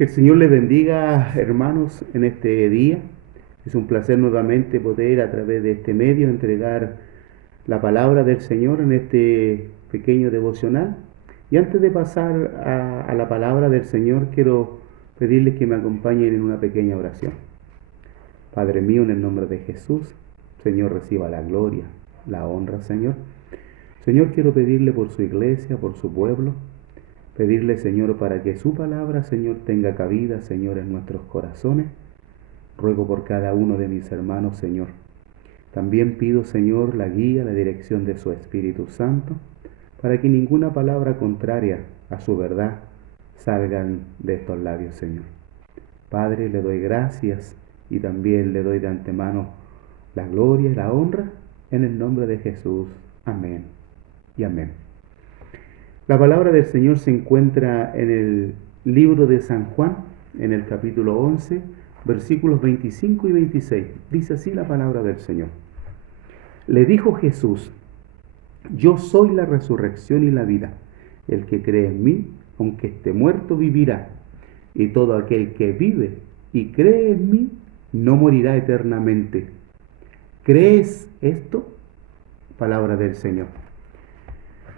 Que el Señor les bendiga, hermanos, en este día. Es un placer nuevamente poder a través de este medio entregar la palabra del Señor en este pequeño devocional. Y antes de pasar a la palabra del Señor, quiero pedirles que me acompañen en una pequeña oración. Padre mío, en el nombre de Jesús, Señor, reciba la gloria, la honra, Señor. Señor, quiero pedirle por su iglesia, por su pueblo, pedirle, Señor, para que su palabra, Señor, tenga cabida, Señor, en nuestros corazones. Ruego por cada uno de mis hermanos, Señor. También pido, Señor, la guía, la dirección de su Espíritu Santo, para que ninguna palabra contraria a su verdad salgan de estos labios, Señor. Padre, le doy gracias y también le doy de antemano la gloria y la honra en el nombre de Jesús. Amén y amén. La palabra del Señor se encuentra en el libro de San Juan, en el capítulo 11, versículos 25 y 26. Dice así la palabra del Señor. Le dijo Jesús: yo soy la resurrección y la vida. El que cree en mí, aunque esté muerto, vivirá. Y todo aquel que vive y cree en mí, no morirá eternamente. ¿Crees esto? Palabra del Señor.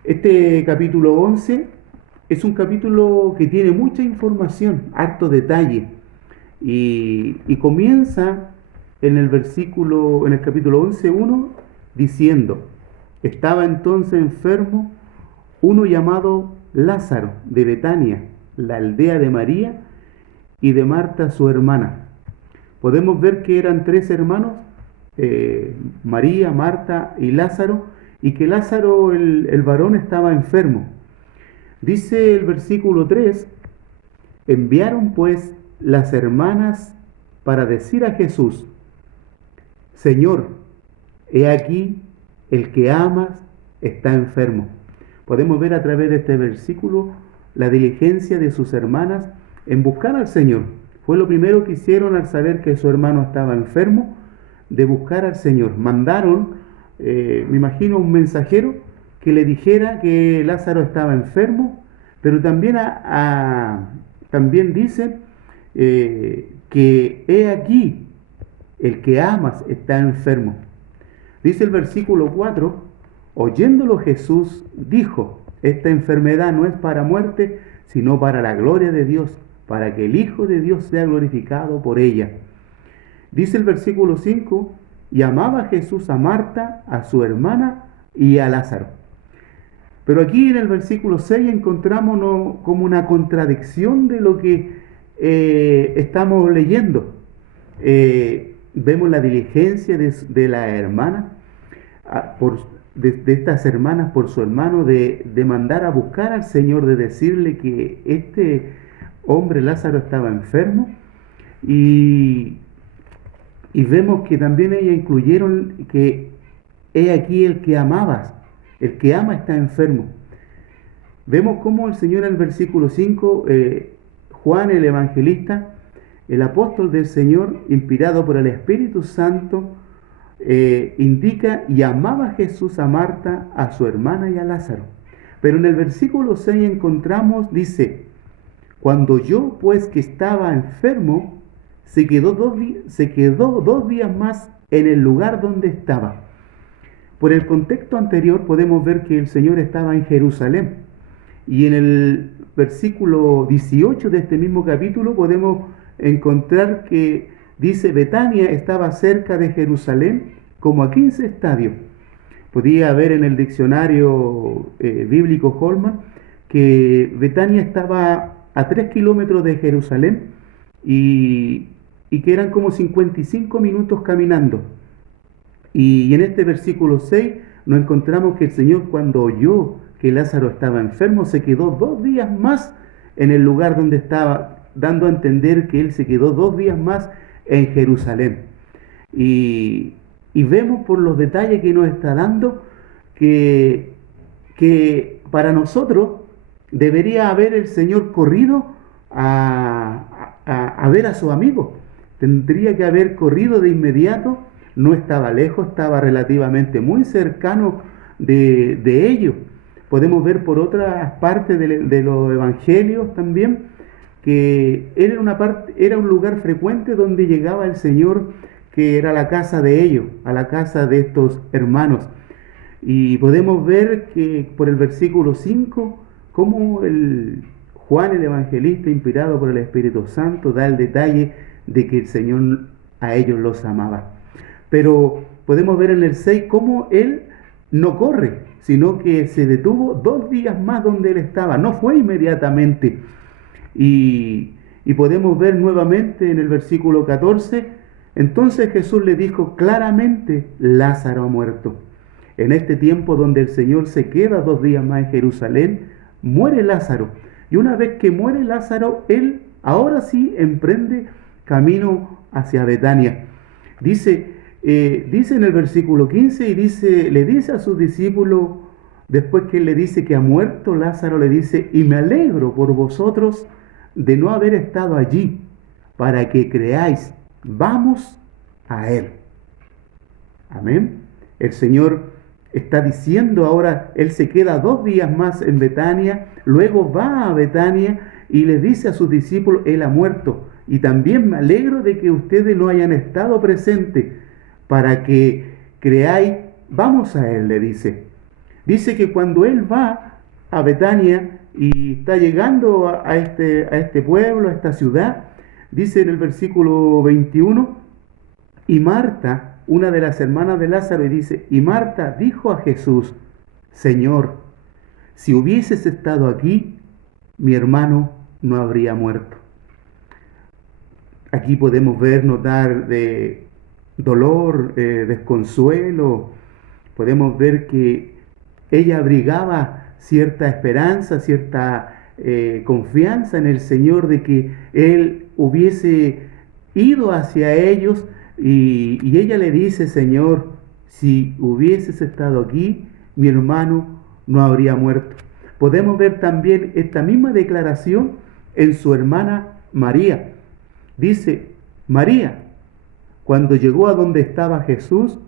Este capítulo 11 es un capítulo que tiene mucha información, harto detalle, y comienza en el capítulo 11:1 diciendo: estaba entonces enfermo uno llamado Lázaro de Betania, la aldea de María y de Marta su hermana. Podemos ver que eran tres hermanos, María, Marta y Lázaro, y que Lázaro, el varón, estaba enfermo. Dice el versículo 3, enviaron pues las hermanas para decir a Jesús: Señor, he aquí el que amas está enfermo. Podemos ver a través de este versículo la diligencia de sus hermanas en buscar al Señor. Fue lo primero que hicieron al saber que su hermano estaba enfermo, de buscar al Señor. Mandaron, me imagino, un mensajero que le dijera que Lázaro estaba enfermo, pero también, también dice que he aquí, el que amas está enfermo. Dice el versículo 4, oyéndolo Jesús dijo: esta enfermedad no es para muerte, sino para la gloria de Dios, para que el Hijo de Dios sea glorificado por ella. Dice el versículo 5, y amaba Jesús a Marta, a su hermana y a Lázaro. Pero aquí en el versículo 6 encontramos como una contradicción de lo que estamos leyendo. Vemos la diligencia de la hermana, de estas hermanas por su hermano, de mandar a buscar al Señor, de decirle que este hombre Lázaro estaba enfermo, y vemos que también ellas incluyeron que he aquí el que amabas, el que ama está enfermo. Vemos cómo el Señor en el versículo 5, Juan el evangelista, el apóstol del Señor, inspirado por el Espíritu Santo, indica: y amaba Jesús a Marta, a su hermana y a Lázaro. Pero en el versículo 6 encontramos, dice: cuando yo pues que estaba enfermo, se quedó 2 días más en el lugar donde estaba. Por el contexto anterior podemos ver que el Señor estaba en Jerusalén. Y en el versículo 18 de este mismo capítulo podemos encontrar que dice: Betania estaba cerca de Jerusalén, como a 15 estadios. Podía haber en el diccionario bíblico Holman que Betania estaba a 3 kilómetros de Jerusalén y que eran como 55 minutos caminando. Y en este versículo 6 nos encontramos que el Señor, cuando oyó que Lázaro estaba enfermo, se quedó 2 días más en el lugar donde estaba, dando a entender que Él se quedó 2 días más en Jerusalén. Y vemos por los detalles que nos está dando que para nosotros debería haber el Señor corrido a ver a su amigo. Tendría que haber corrido de inmediato. No estaba lejos, estaba relativamente muy cercano de ellos. Podemos ver por otras partes de los evangelios también que era un lugar frecuente donde llegaba el Señor, que era la casa de ellos, a la casa de estos hermanos. Y podemos ver que por el versículo 5, cómo Juan el Evangelista, inspirado por el Espíritu Santo, da el detalle de que el Señor a ellos los amaba. Pero podemos ver en el 6 cómo él no corre, sino que se detuvo 2 días más donde él estaba, no fue inmediatamente. Y podemos ver nuevamente en el versículo 14, entonces Jesús le dijo claramente, Lázaro ha muerto. En este tiempo donde el Señor se queda 2 días más en Jerusalén, muere Lázaro. Y una vez que muere Lázaro, él ahora sí emprende camino hacia Betania. Dice en el versículo 15 y le dice a sus discípulos, después que él le dice que ha muerto Lázaro, le dice, y me alegro por vosotros de no haber estado allí, para que creáis, vamos a él. Amén. El Señor está diciendo ahora, él se queda 2 días más en Betania, luego va a Betania y le dice a sus discípulos, él ha muerto. Y también me alegro de que ustedes no hayan estado presentes para que creáis, vamos a él, le dice. Dice que cuando él va a Betania y está llegando a este pueblo, a esta ciudad, dice en el versículo 21, y Marta, una de las hermanas de Lázaro, y dice, y Marta dijo a Jesús, Señor, si hubieses estado aquí, mi hermano no habría muerto. Aquí podemos notar de dolor, desconsuelo, podemos ver que ella abrigaba cierta esperanza, cierta confianza en el Señor de que Él hubiese ido hacia ellos y ella le dice, Señor, si hubieses estado aquí, mi hermano no habría muerto. Podemos ver también esta misma declaración en su hermana María. Dice, María, cuando llegó a donde estaba Jesús,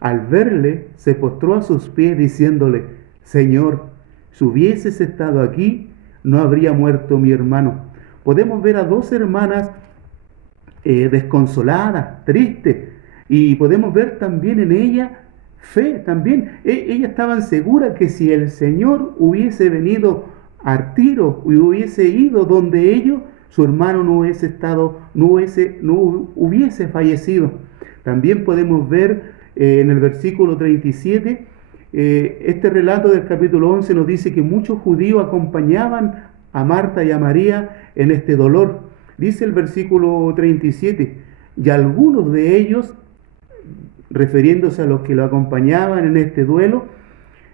al verle, se postró a sus pies diciéndole, Señor, si hubieses estado aquí, no habría muerto mi hermano. Podemos ver a 2 hermanas desconsoladas, tristes, y podemos ver también en ella fe, también. Ellas estaban seguras que si el Señor hubiese venido al tiro y hubiese ido donde ellos, su hermano no hubiese fallecido. También podemos ver en el versículo 37, este relato del capítulo 11 nos dice que muchos judíos acompañaban a Marta y a María en este dolor. Dice el versículo 37, y algunos de ellos, refiriéndose a los que lo acompañaban en este duelo,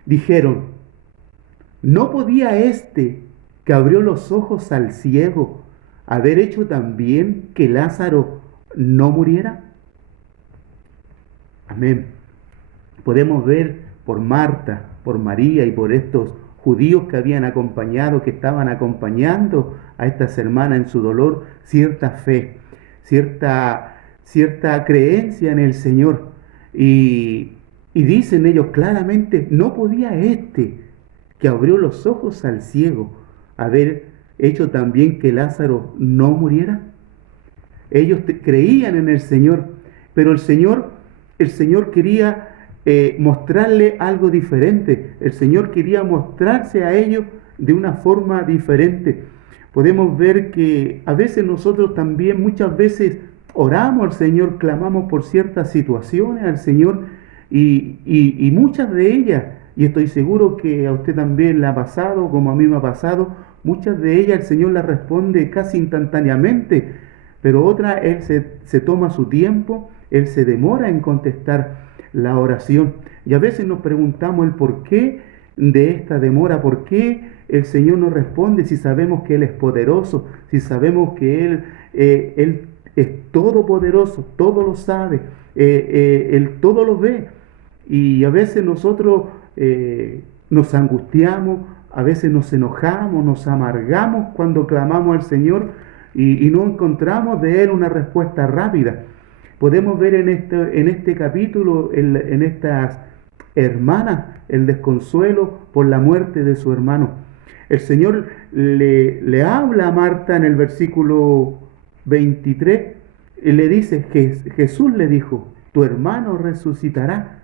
dijeron, ¿no podía este que abrió los ojos al ciego haber hecho también que Lázaro no muriera? Amén. Podemos ver por Marta, por María y por estos judíos que habían acompañado, que estaban acompañando a estas hermanas en su dolor, cierta fe, cierta creencia en el Señor. Y dicen ellos claramente, no podía este que abrió los ojos al ciego haber hecho también que Lázaro no muriera. Ellos creían en el Señor, pero el Señor quería mostrarle algo diferente. El Señor quería mostrarse a ellos de una forma diferente. Podemos ver que a veces nosotros también, muchas veces, oramos al Señor, clamamos por ciertas situaciones al Señor y muchas de ellas, y estoy seguro que a usted también le ha pasado, como a mí me ha pasado, muchas de ellas el Señor las responde casi instantáneamente, pero otras Él se toma su tiempo, Él se demora en contestar la oración. Y a veces nos preguntamos el porqué de esta demora, por qué el Señor nos responde si sabemos que Él es poderoso, si sabemos que Él es todopoderoso, todo lo sabe, Él todo lo ve. Y a veces nosotros nos angustiamos, a veces nos enojamos, nos amargamos cuando clamamos al Señor y no encontramos de Él una respuesta rápida. Podemos ver en este capítulo, en estas hermanas, el desconsuelo por la muerte de su hermano. El Señor le habla a Marta en el versículo 23 y le dice, Jesús le dijo, tu hermano resucitará.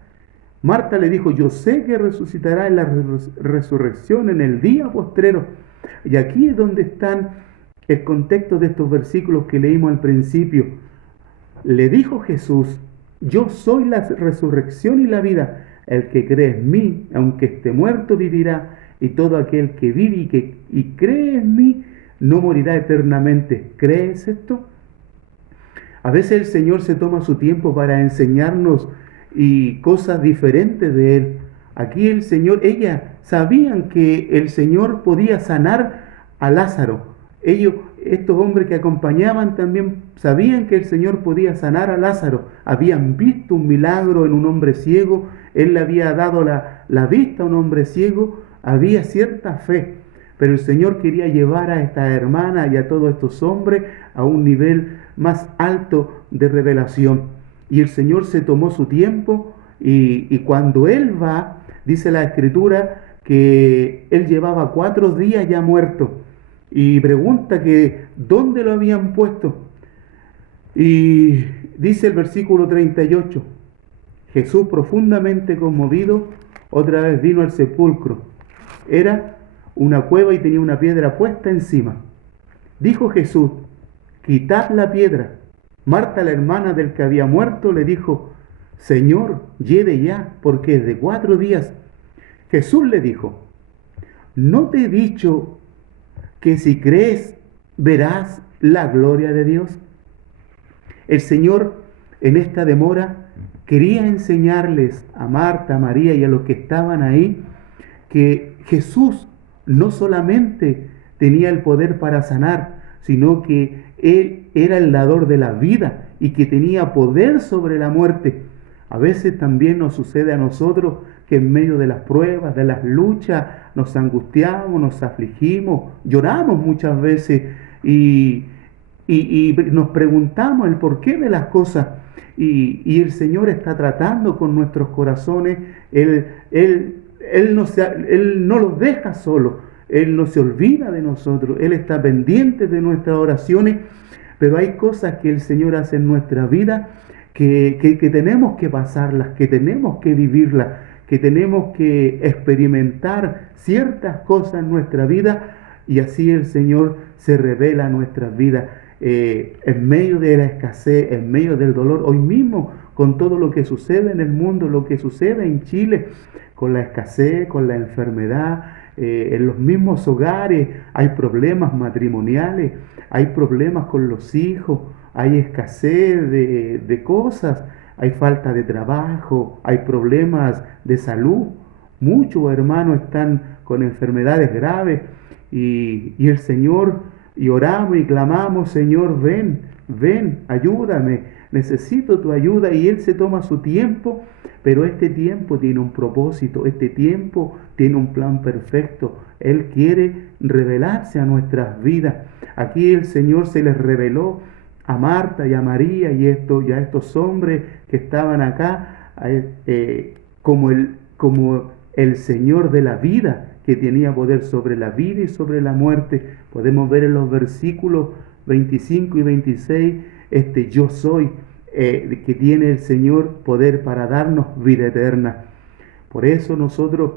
Marta le dijo, yo sé que resucitará en la resurrección, en el día postrero. Y aquí es donde están el contexto de estos versículos que leímos al principio. Le dijo Jesús, yo soy la resurrección y la vida. El que cree en mí, aunque esté muerto, vivirá. Y todo aquel que vive y cree en mí, no morirá eternamente. ¿Crees esto? A veces el Señor se toma su tiempo para enseñarnos y cosas diferentes de Él. Aquí el Señor, ellas sabían que el Señor podía sanar a Lázaro. Estos hombres que acompañaban también sabían que el Señor podía sanar a Lázaro. Habían visto un milagro en un hombre ciego. Él le había dado la vista a un hombre ciego. Había cierta fe. Pero el Señor quería llevar a esta hermana y a todos estos hombres a un nivel más alto de revelación. Y el Señor se tomó su tiempo y cuando Él va, dice la Escritura, que Él llevaba 4 días ya muerto. Y pregunta que ¿dónde lo habían puesto? Y dice el versículo 38, Jesús profundamente conmovido, otra vez vino al sepulcro. Era una cueva y tenía una piedra puesta encima. Dijo Jesús, quitad la piedra. Marta, la hermana del que había muerto, le dijo, Señor, lleve ya, porque es de 4 días. Jesús le dijo, ¿no te he dicho que si crees verás la gloria de Dios? El Señor en esta demora quería enseñarles a Marta, a María y a los que estaban ahí que Jesús no solamente tenía el poder para sanar, sino que Él era el dador de la vida y que tenía poder sobre la muerte. A veces también nos sucede a nosotros que en medio de las pruebas, de las luchas, nos angustiamos, nos afligimos, lloramos muchas veces y nos preguntamos el porqué de las cosas. Y el Señor está tratando con nuestros corazones. Él no los deja solos. Él no se olvida de nosotros. Él está pendiente de nuestras oraciones. Pero hay cosas que el Señor hace en nuestra vida que tenemos que pasarlas, que tenemos que vivirlas, que tenemos que experimentar ciertas cosas en nuestra vida. Y así el Señor se revela en nuestras vidas. En medio de la escasez, en medio del dolor, hoy mismo con todo lo que sucede en el mundo, lo que sucede en Chile, con la escasez, con la enfermedad, en los mismos hogares hay problemas matrimoniales, hay problemas con los hijos, hay escasez de cosas, hay falta de trabajo, hay problemas de salud. Muchos hermanos están con enfermedades graves y el Señor, y oramos y clamamos, Señor, ven, ven, ayúdame, necesito tu ayuda. Y Él se toma su tiempo, pero este tiempo tiene un propósito, este tiempo tiene un plan perfecto. Él quiere revelarse a nuestras vidas. Aquí el Señor se les reveló a Marta y a María y a estos hombres que estaban acá como el Señor de la vida, que tenía poder sobre la vida y sobre la muerte. Podemos ver en los versículos 25 y 26, yo soy, que tiene el Señor poder para darnos vida eterna. Por eso nosotros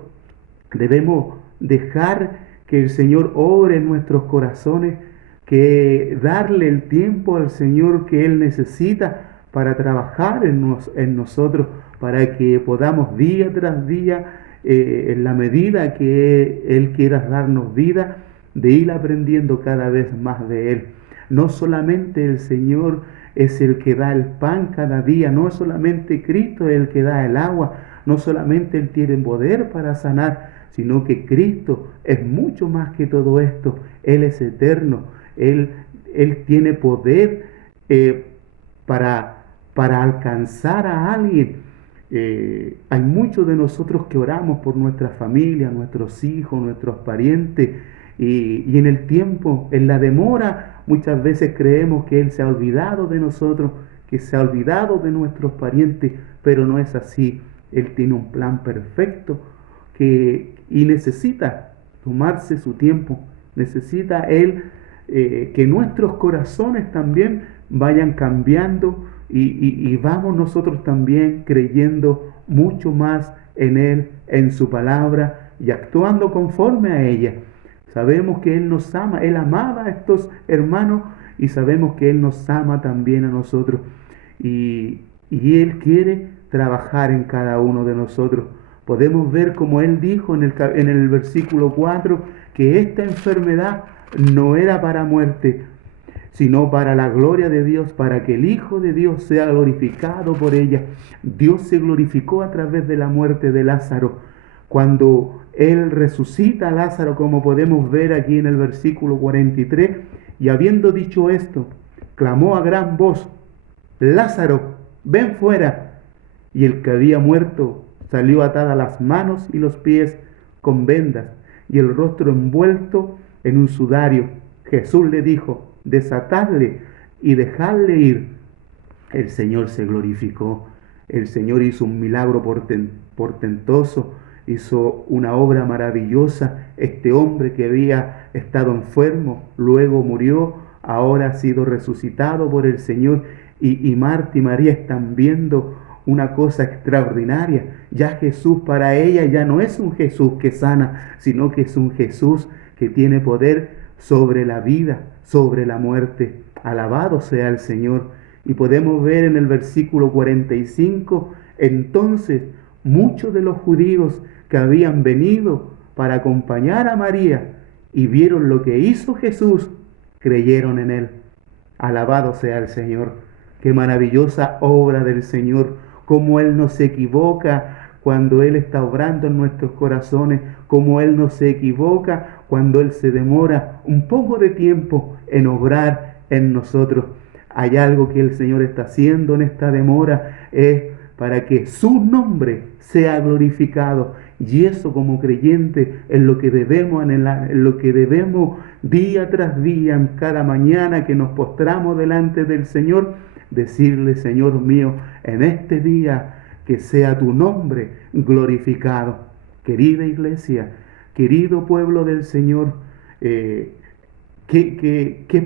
debemos dejar que el Señor obre en nuestros corazones, que darle el tiempo al Señor que Él necesita para trabajar en nosotros, para que podamos día tras día, en la medida que Él quiera darnos vida, de ir aprendiendo cada vez más de Él. No solamente el Señor es el que da el pan cada día, no solamente Cristo es el que da el agua, no solamente Él tiene poder para sanar, sino que Cristo es mucho más que todo esto. Él es eterno, Él tiene poder para alcanzar a alguien. Hay muchos de nosotros que oramos por nuestra familia, nuestros hijos, nuestros parientes, y en el tiempo, en la demora, muchas veces creemos que Él se ha olvidado de nosotros, que se ha olvidado de nuestros parientes, pero no es así. Él tiene un plan perfecto y necesita tomarse su tiempo. Necesita Él que nuestros corazones también vayan cambiando y vamos nosotros también creyendo mucho más en Él, en su palabra y actuando conforme a ella. Sabemos que Él nos ama, Él amaba a estos hermanos y sabemos que Él nos ama también a nosotros. Y Él quiere trabajar en cada uno de nosotros. Podemos ver como Él dijo en el versículo 4 que esta enfermedad no era para muerte, sino para la gloria de Dios, para que el Hijo de Dios sea glorificado por ella. Dios se glorificó a través de la muerte de Lázaro. Cuando Él resucita a Lázaro, como podemos ver aquí en el versículo 43, y habiendo dicho esto, clamó a gran voz, Lázaro, ven fuera. Y el que había muerto salió atada las manos y los pies con vendas y el rostro envuelto en un sudario. Jesús le dijo, desatadle y dejadle ir. El Señor se glorificó. El Señor hizo un milagro portentoso, hizo una obra maravillosa. Este hombre que había estado enfermo, luego murió, ahora ha sido resucitado por el Señor. Y Marta y María están viendo una cosa extraordinaria. Ya Jesús para ella ya no es un Jesús que sana, sino que es un Jesús que tiene poder sobre la vida, sobre la muerte. Alabado sea el Señor. Y podemos ver en el versículo 45, entonces muchos de los judíos que habían venido para acompañar a María y vieron lo que hizo Jesús, creyeron en él. Alabado sea el Señor. Qué maravillosa obra del Señor, cómo Él no se equivoca cuando Él está obrando en nuestros corazones, cómo Él no se equivoca cuando Él se demora un poco de tiempo en obrar en nosotros. Hay algo que el Señor está haciendo en esta demora, es para que su nombre sea glorificado. Y eso como creyente es lo que debemos anhelar, es lo que debemos día tras día, en cada mañana que nos postramos delante del Señor, decirle, Señor mío, en este día que sea tu nombre glorificado. Querida iglesia, querido pueblo del Señor, qué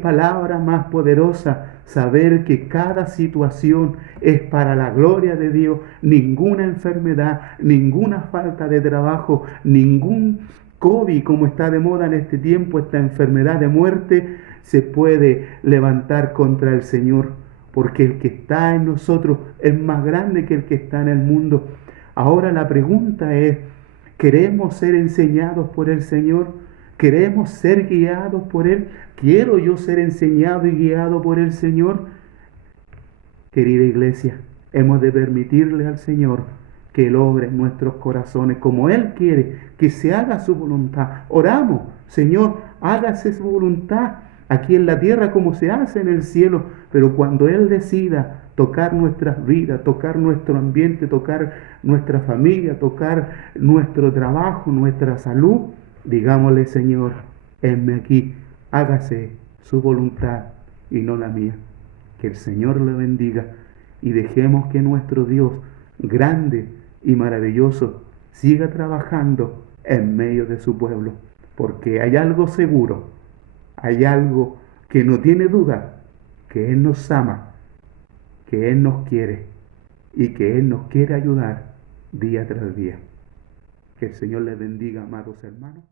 palabra más poderosa saber que cada situación es para la gloria de Dios. Ninguna enfermedad, ninguna falta de trabajo, ningún COVID como está de moda en este tiempo, esta enfermedad de muerte se puede levantar contra el Señor, porque el que está en nosotros es más grande que el que está en el mundo. Ahora la pregunta es, ¿queremos ser enseñados por el Señor? ¿Queremos ser guiados por Él? ¿Quiero yo ser enseñado y guiado por el Señor? Querida iglesia, hemos de permitirle al Señor que Él obre en nuestros corazones como Él quiere, que se haga su voluntad. Oramos, Señor, hágase su voluntad aquí en la tierra como se hace en el cielo, pero cuando Él decida tocar nuestras vidas, tocar nuestro ambiente, tocar nuestra familia, tocar nuestro trabajo, nuestra salud, digámosle, Señor, henme aquí, hágase su voluntad y no la mía. Que el Señor le bendiga y dejemos que nuestro Dios, grande y maravilloso, siga trabajando en medio de su pueblo, porque hay algo seguro, hay algo que no tiene duda, que Él nos ama, que Él nos quiere y que Él nos quiere ayudar día tras día. Que el Señor les bendiga, amados hermanos.